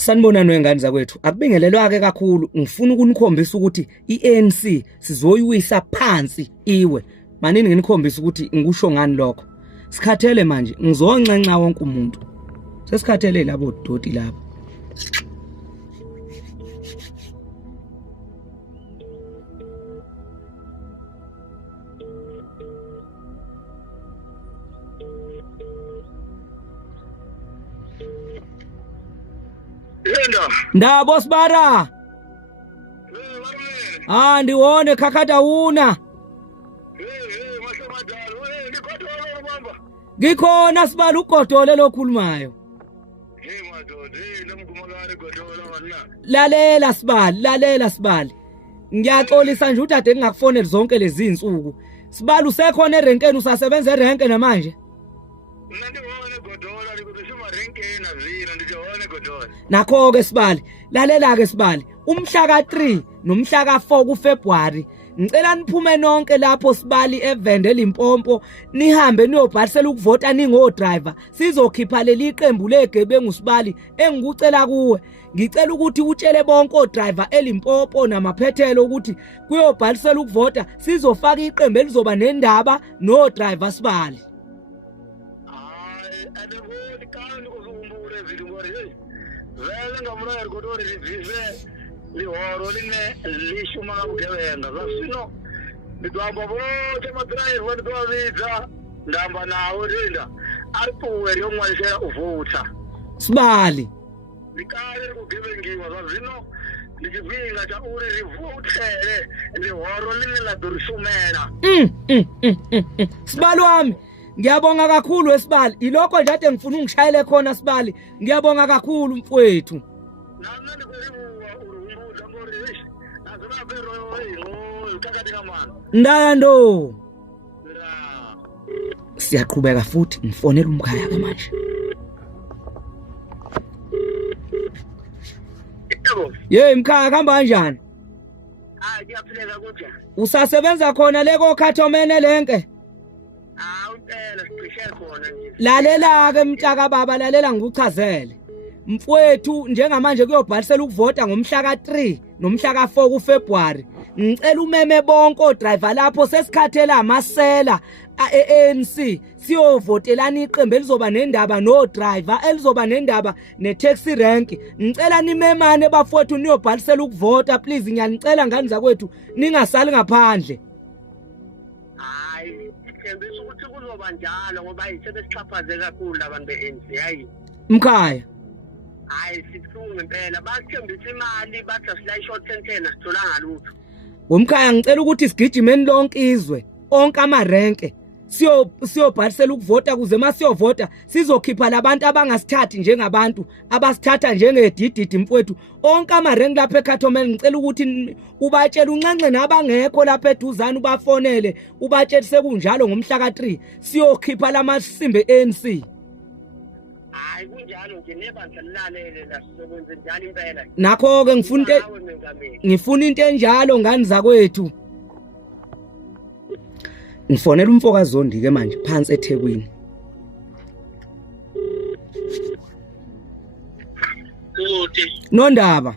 Sanibona nengane zakwethu akubingelelwa ke kakhulu ngifuna ukunikhombisa ukuthi iANC sizoyiwisa phansi iwe manini nginikhombisa ukuthi ngikusho ngani lokho sikhathele manje ngizoncenca wonke umuntu sesikhathele labo doti labo Ndabo Sibara. Ndiwone khakhata una. Ngikhona Sibala uGodole lokhulumayo. Lalela Sibala. Ngiyaxolisa nje udade ngingakufonela zonke lezi insuku. Sibala usekhona erenkeni usasebenza erenke namanje? Nakho ke Sibali, lalela ke Sibali, umhla ka3 nomhla ka4 kuFebruary, ngicela niphume nonke lapho Sibali evende Limpopo, nihambe niyobhalisela ukuvota ningo driver. Sizokhipha leli iqembu legebengu Sibali engikucela kuwe. Ngicela ukuthi utshele bonke odriver eLimpopo namaphethelo ukuthi kuyobhalisela ukuvota sizofaka iqembu elizoba nendaba no driver Sibali. Vele ngamura ergodore rivive lihoro line lishuma ngabugebenga zasino bidwamba bote madriver ndwavidza ndamba nawo rinda aripuwe yomwalishela uvutha Sibali likale kugebengiwa zasino likibinga cha uri rivuthele lihoro line la dorisumena Sibali wami ngiyabonga kakhulu Sibali ilokho nje ade ngifuna ungishayele khona Sibali ngiyabonga kakhulu mfowethu nami ndikuribuwa urumbuza ngori azona vero ukakati kamana ndayando siyaqhubeka futhi ngifonela umkhaya ke manje mkhaya kuhamba kanjani ngiyaphileka kodwa usasebenza khona leko khathomene lenke lalela ke mtaka baba lalela ngikuchazele mfowethu njengamanje kuyobhalisela ukuvota ngomhla ka3 nomhla ka4 kuFebruary ngicela umeme bonke odriver lapho sesikhathela amasela aANC siyovotelana iqembu elizoba nendaba no driver elizoba nendaba netaxi rank ngicela nimemane bafowethu niyobhalisela ukuvota please ngiyanicela ngani zakwethu ningasali ngaphandle ngiyabisa ukuthi kuzoba njalo ngoba sebesixhaphaze kakhulu abantu beANC hayi mkhaya sithunga impela basithembisa imali bathi asila short sentence sithola ngalutho womkhaya ngicela ukuthi sigijimeni lonke izwe onke amarenke siyobhalisela ukuvota kuze masiyovota sizokhipha labantu abangasithathi njengabantu abasithatha njengedididi mfowethu onke amarenke lapha eKhathomeni ngicela ukuthi ubatshela uncenxe nabangekho lapha eduzane ubafonele ubatshela sekunjalo ngomhla ka3 siyokhipha lamasimbe ANC kunjalo nje nebandla lilalele la sizobenza njalo impela nakho ke ngifuna into enjalo ngani zakwethu ngifonela umfokazi Zondi ke manje phansi eThekwini Nondaba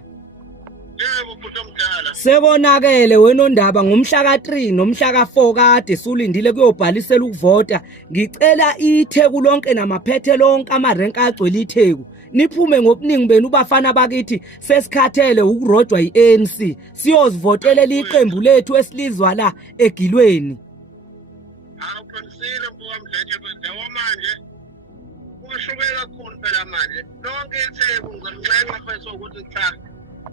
yebo bhuti omdala sekonakele wenondaba ngomhla ka3 nomhla ka4 kade sulindile kuyobhalisela ukuvota ngicela iTheku lonke namaphethelo lonke amarenke agcwele iTheku niphume ngobuningi benu bafana bakithi sesikhathele ukurojwa iANC siyozivotela iqembu lethu esilizwa la egilweni awuqinisile mfowamdletshe benzawa manje kushubeka kakhulu phela manje lonke iTheku ngizoncenga mfethu ukuthi cha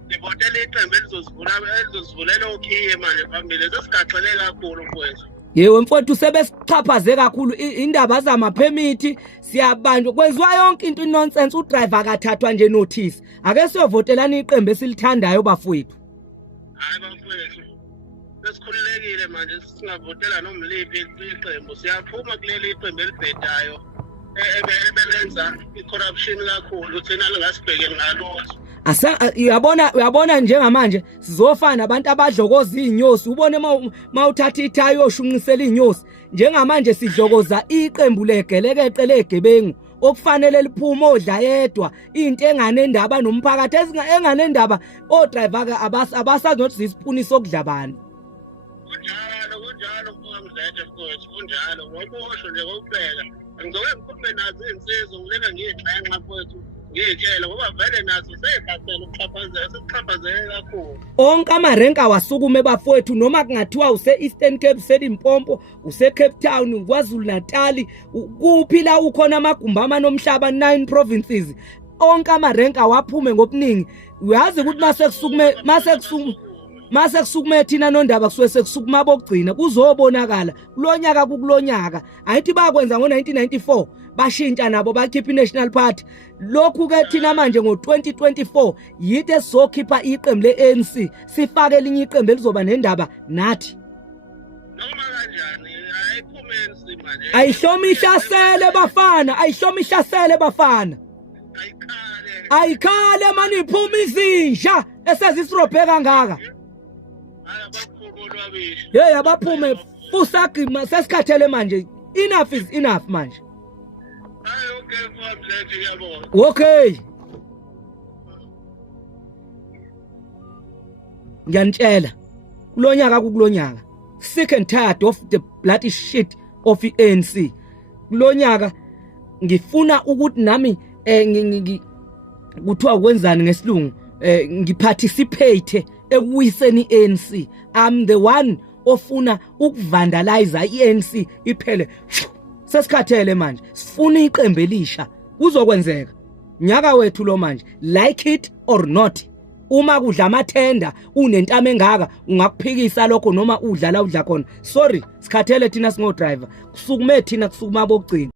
ngivotele iqembu elizosivulela okhiye manje phambili sesigaxele kakhulu mfowethu yewe mfowethu sebesichaphaze kakhulu indaba zamaphemithi siyabanjwa kwenziwa yonke into nonsense udriver akathathwa nje notice ake siyovotelana iqembu esilithandayo bafowethu hayi bafowethu sesikhululekile manje singavotela nomliphi iqembu siyaphuma kuleli iqembu elibhedayo ebelenza icorruption kakhulu thina lingasibhekeli ngalutho uyabona njengamanje sizofana abantu abadlokoza inyosi ubone mawuthatha ithayi yoshunqisela inyosi njengamanje sidlokoza iqembu legelekeqe legebengu okufanele liphume odla yedwa into enganendaba nomphakathi enganendaba odriver ke abasazothi isipuni sokudla abantu. kunjalo mfowethu mfowethu kunjalo ngoba usho nje kokubheka ngizoke ngikhulume nazo izinsizwa ngileke ngiyixhenxa mfowethu ngiyitshela ngoba vele nazo seyikhathele ukuxhaphazeka kakhulu. Onke amarenka awasukume bafowethu noma kungathiwa use-Eastern Cape, useLimpopo, use-Cape Town, uKwaZulu Natal, kuphi la ukhona amagumbi amanomhlaba 9 provinces. Onke amarenka awaphume ngobuningi. Uyazi ukuthi mase kusukume thina nondaba kusuke sekusukuma bokugcina kuzobonakala kulonyaka kulonyaka. Ayithi bakwenza ngo1994 bashintsha nabo bakhipha iNational Party. Lokhu ke thina manje ngo2024 yithi esizokhipha iqembu leANC sifake elinye iqembu elizoba nendaba nathi. Noma kanjani ayiphume ANC manje. Ayihlomisasele bafana. Ayikhale mani iphuma izinja esezisirobhe kangaka. Hey abaphume fusagima sesikhathele manje. Enough is enough manje. Okay mfowethu ngiyabonga. Okay. Ngiyanitshela kulonyaka sick and tired of the bloody shit of iANC. Kulonyaka ngifuna ukuthi nami kuthiwa ukwenzani ngesilungu ngiparticipate ekuwiseni iANC. I'm the one ofuna ukuvandalize iANC iphele. Sesikhathele manje sifuna iqembu elisha kuzokwenzeka nyaka wethu lo manje, like it or not. Uma kudla amathenda unentama engaka ungakuphikisa lokho noma udlala khona. Sorry sikhathele thina singo driver kusukume thina kusukuma bokugcina.